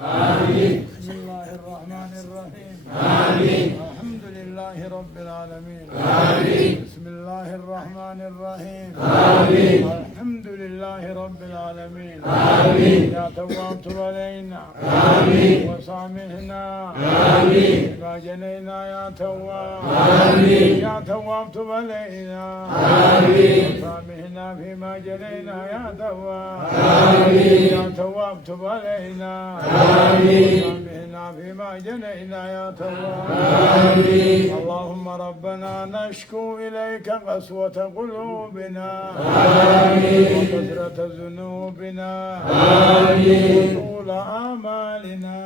آمين. بسم الله الرحمن الرحيم. آمين. الحمد لله رب العالمين. آمين. بسم الله الرحمن الرحيم. آمين. الحمد لله رب العالمين. آمين. يا تواب تب علينا. آمين. وسامحنا. آمين. بما جنينا يا تواب. آمين. يا تواب تب علينا. آمين. وسامحنا فيما جنينا يا تواب. آمين. يا تواب تب علينا. آمين. وسامحنا فيما جنينا يا تواب. آمين. اللهم ربنا نشكو إليك قسوة قلوبنا. آمين. وكثرة ذنوبنا. آمين. وطول آمالنا.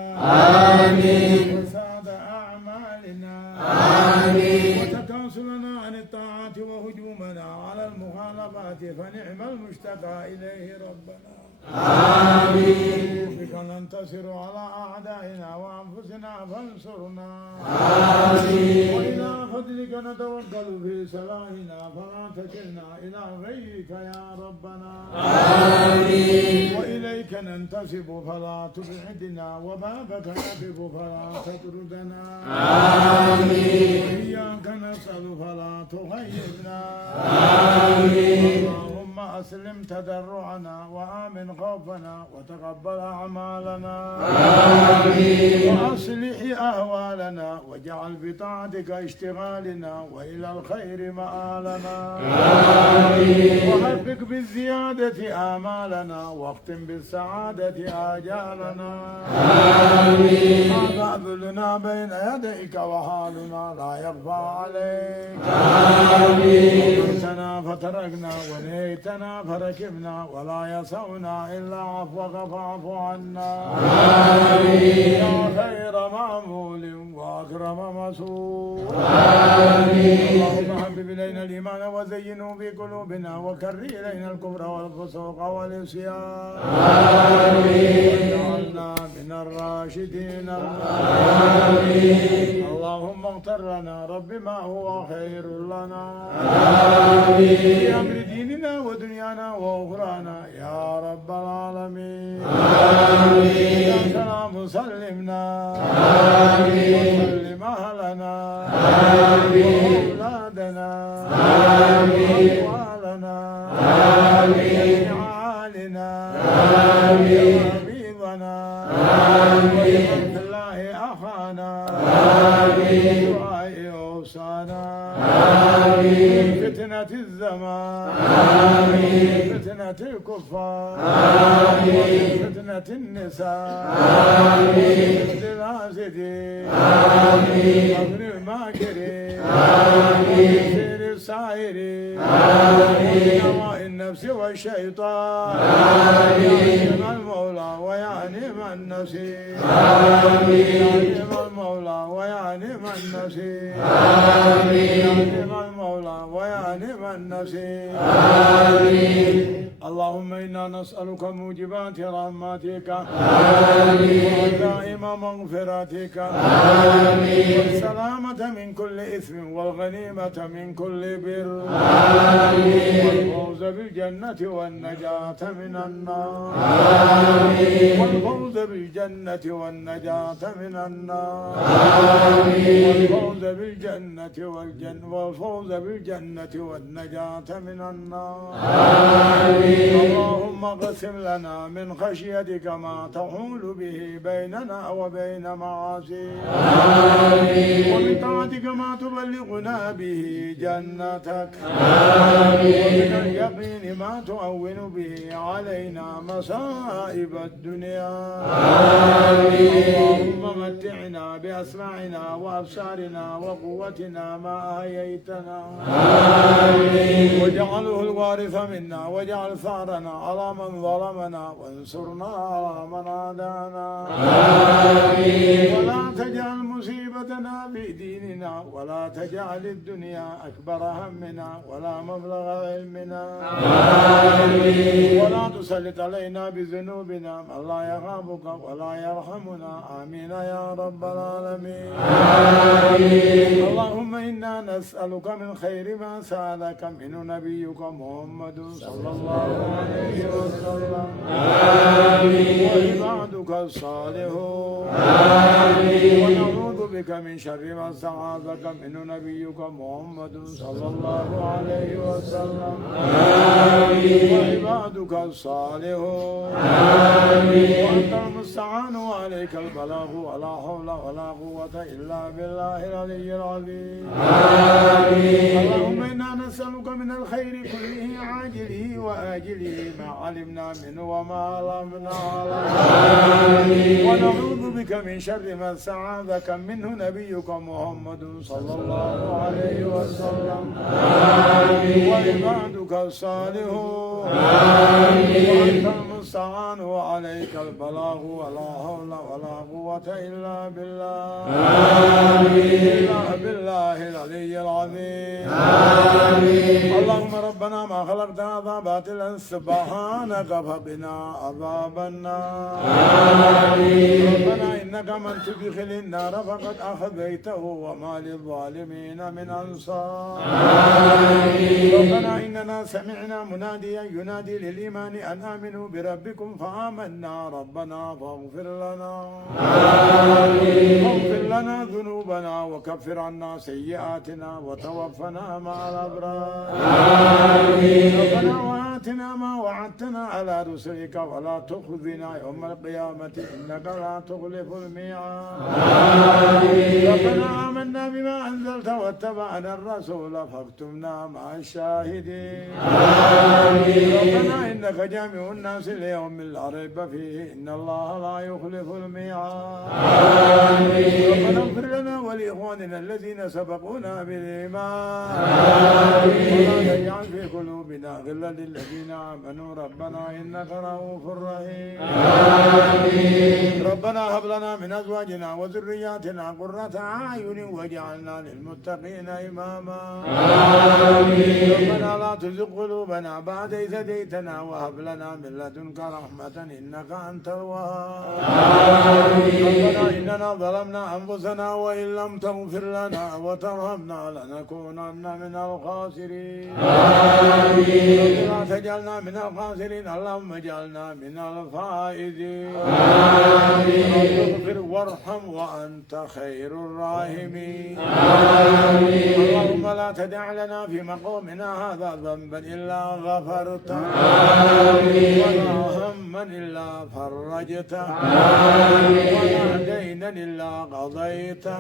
آمين. وفساد أعمالنا. آمين. وتكاسلنا عن الطاعات وهجومنا على المخالفات فنعم المشتكى إليه ربنا. آمين. بك ننتصر على أعدائنا وأنفسنا فانصرنا. آمين. وإلى فضلك نتوكل في صلاحنا فلا تكلنا إلى غيرك يا ربنا. آمين. وإليك ننتسب فلا تبعدنا وبابك نقف فلا تطردنا. آمين. وإياك نسأل فلا تغيبنا. آمين. اللهم أسلم تضرعنا وآمن خوفنا وتقبل أعمالنا. آمين. وأصلح أهوالنا واجعل بطاعتك اشتغالنا وإلى الخير مآلنا. آمين. وحقق بالزيادة آمالنا واختم بالسعادة آجالنا. آمين. هذا ذلنا بين يديك وحالنا لا يخفى عليك. آمين. أمرتنا فتركنا ونهيتنا فركبنا ولا يسعنا إلا عفوك فاعف عنا. آمين. يا خير معمول وأكرم مسؤول. آمين. اللهم حبب إلينا الإيمان وزينه في قلوبنا وكره إلينا الكفر والفسوق والعصيان. آمين. واجعلنا من الراشدين. آمين. اللهم اغفر لنا رب ما هو خير لنا. آمين. في أمر ديننا ودنيانا وأخرانا يا رب العالمين. آمين. يا سلام سلمنا. آمين. وسلم أهلنا. آمين. وأولادنا. آمين. وأموالنا. آمين. وأعالنا. آمين. وحبيبنا. آمين. وبارك الله أخانا. آمين. دعاء أوصانا. آمين. فتنة الزمان. آمين. فتنة الكفار. آمين. فتنة النساء. آمين. فتنة الحاسدين. آمين. وابن الماكرين. آمين. سير السائرين. آمين. ونواء النفس والشيطان. آمين. يا نعم المولى ويا نعم النصير. آمين. يا نعم المولى ويا نعم النصير. آمين. يا نعم المولى ويا نعم النصير. آمين. اللهم إنا نسألك موجبات رحمتك. آمين. ودائم مغفرتك. آمين. والسلامة من كل إثم والغنيمة من كل بر. آمين. والفوز بالجنة والنجاة من النار. آمين. والفوز بالجنة والنجاة من النار. آمين. والفوز بالجنة والفوز بالجنة والنجاة من النار. آمين. اللهم اقسم لنا من خشيتك ما تحول به بيننا وبين معاصيك. آمين. ومن طاعتك ما تبلغنا به جنتك. آمين. ومن اليقين ما تهون به علينا مصائب الدنيا. آمين. اللهم متعنا بأسماعنا وأبصارنا وقوتنا ما أحييتنا. آمين. واجعله الوارث منا واجعل ثارنا على من ظلمنا وانصرنا على من عادانا. آمين. ولا تجعل مصيبتنا مصيبتنا في ديننا ولا تجعل الدنيا أكبر همنا ولا مبلغ علمنا. آمين. ولا تسلط علينا بذنوبنا من لا يخافك ولا يرحمنا. آمين يا رب العالمين. آمين. اللهم إنا نسألك من خير ما سألك منه نبيك محمد صلى الله عليه وسلم. آمين. وعبادك الصالحون. آمين. ونعوذ بك من شر ما استعاذك منه نبيك محمد صلى الله عليه وسلم. آمين. وعبادك الصالحون. آمين. وأنت المستعان وعليك البلاغ ولا حول ولا قوة إلا بالله العلي العظيم. آمين. اللهم إنا نسألك من الخير كله عاجله وآجله ما علمنا منه وما لم نعلم. آمين. ونعوذ بك من شر ما استعاذك منه نبيك محمد صلى الله عليه وسلم. آمين. وعبادك الصالحون. آمين. وأنت المستعان وعليك البلاغ ولا حول ولا قوة إلا بالله. آمين. إلا بالله العلي العظيم. آمين. اللهم ربنا ما خلقت هذا باطلا سبحانك فقنا عذاب النار. آمين. ربنا إنك من تدخل النار فقد أخذيته وما للظالمين من أنصار. آمين. ربنا إننا سمعنا مناديا ينادي للإيمان أن آمنوا بربكم فآمنا ربنا فاغفر لنا. آمين. واغفر لنا ذنوبنا وكفر عنا سيئاتنا وتوفنا مع الأبرار. آمين. ربنا وآتنا ما وعدتنا على رسلك ولا تخزنا يوم القيامة إنك لا تخلف الميعاد. آمين. ربنا آمنا بما أنزلت واتبعنا الرسول فاكتبنا مع الشاهدين. آمين. ربنا إنك جامع الناس ليوم لا ريب فيه إن الله لا يخلف الميعاد. آمين. ربنا اغفر لنا ولإخواننا الذين سبقونا بالإيمان. آمين. ولا تجعل في قلوبنا غلا للذين آمنوا ربنا إنك رؤوف رحيم. آمين. ربنا هب لنا من أزواجنا وذرياتنا قرة أعين واجعلنا للمتقين إماما. آمين. ربنا لا تزغ قلوبنا بعد إذ هديتنا وهب لنا من لدنك رحمة إنك أنت الوهاب. آمين. ربنا إننا ظلمنا أنفسنا وإن لم تغفر لنا وترحمنا لنكونن من الخاسرين. آمين. لا تجعلنا من الخاسرين اللهم اجعلنا من الفائزين. آمين. اغفر وارحم وأنت خير الراحمين. آمين. اللهم لا تدع لنا في مقامنا هذا ذنبا إلا غفرته. آمين. ولا هما إلا فرجته. آمين. ولا دينا إلا قضيته.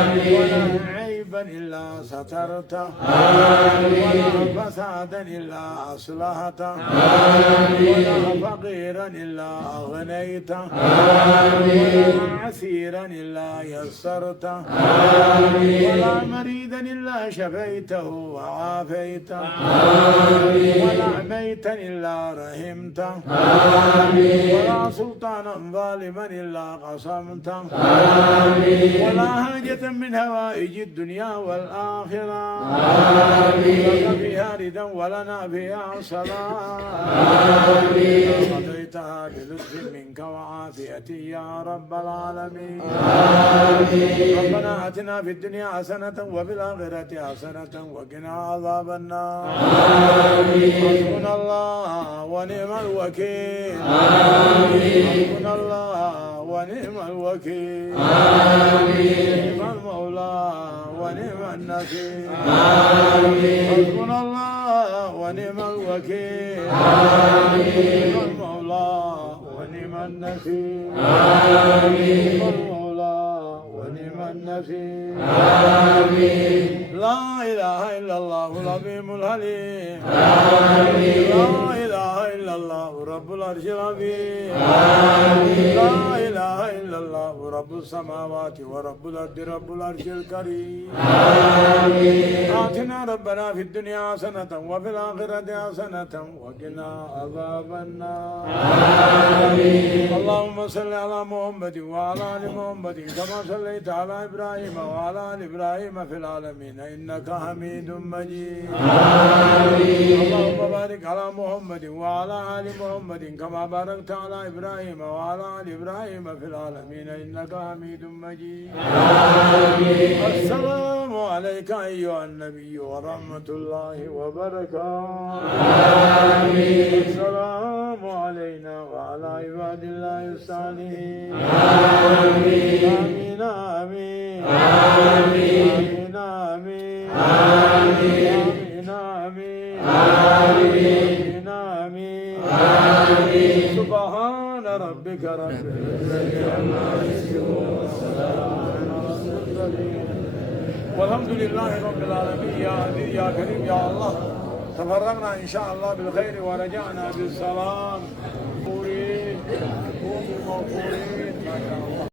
آمين. ولا عيبا إلا سترته. آمين. ولا فسادا إلا أصلحته. آمين. ولا فقيرا إلا أغنيته. آمين. ولا عسيرا إلا يسرته. آمين. ولا مريضا إلا شفيته وعافيته. آمين. ولا ميتا إلا رحمته. آمين. ولا سلطانا ظالما إلا قسمته. آمين. ولا حاجة من هوائج الدنيا والآخرة. آمين. لك فيها ردا ولنا فيها صلاة. آمين. قضيتها بلطف منك وعافية يا رب العالمين. آمين. ربنا آتنا في الدنيا حسنة وفي الآخرة حسنة وقنا عذاب النار. آمين. حسبنا الله ونعم الوكيل. آمين. حسبنا الله ونعم الوكيل. آمين. نعم المولى ونعم النصير. آمين. حسبنا الله ونعم الوكيل. آمين. نعم المولى ونعم النصير. آمين. نعم المولى ونعم النصير. آمين. لا إله إلا الله العظيم الحليم. آمين. لا إله إلا الله رب العرش العظيم. آمين. لا إله إلا الله رب السماوات ورب الأرض رب العرش الكريم. آمين. آتنا ربنا في الدنيا حسنة وفي الآخرة حسنة وقنا عذاب النار. آمين. اللهم صل على محمد وعلى آل محمد كما صليت على إبراهيم وعلى آل إبراهيم في العالمين إنك حميد مجيد. آمين. اللهم بارك على محمد وعلى آل محمد كما باركت على إبراهيم وعلى آل إبراهيم في العالمين إنك حميد مجيد. آمين. السلام عليك أيها النبي ورحمة الله وبركاته. آمين. السلام علينا وعلى عباد الله الصالحين. آمين. آمين آمين. آمين. آمين. آمين. آمين. آمين. آمين. آمين. سبحان ربك رب العزة عما يصفون وسلام على المرسلين والحمد لله رب العالمين. يا عزيز يا كريم يا الله، تفرغنا إن شاء الله بالخير ورجعنا بالسلام. مغفورين، قوموا مغفورين ما شاء الله.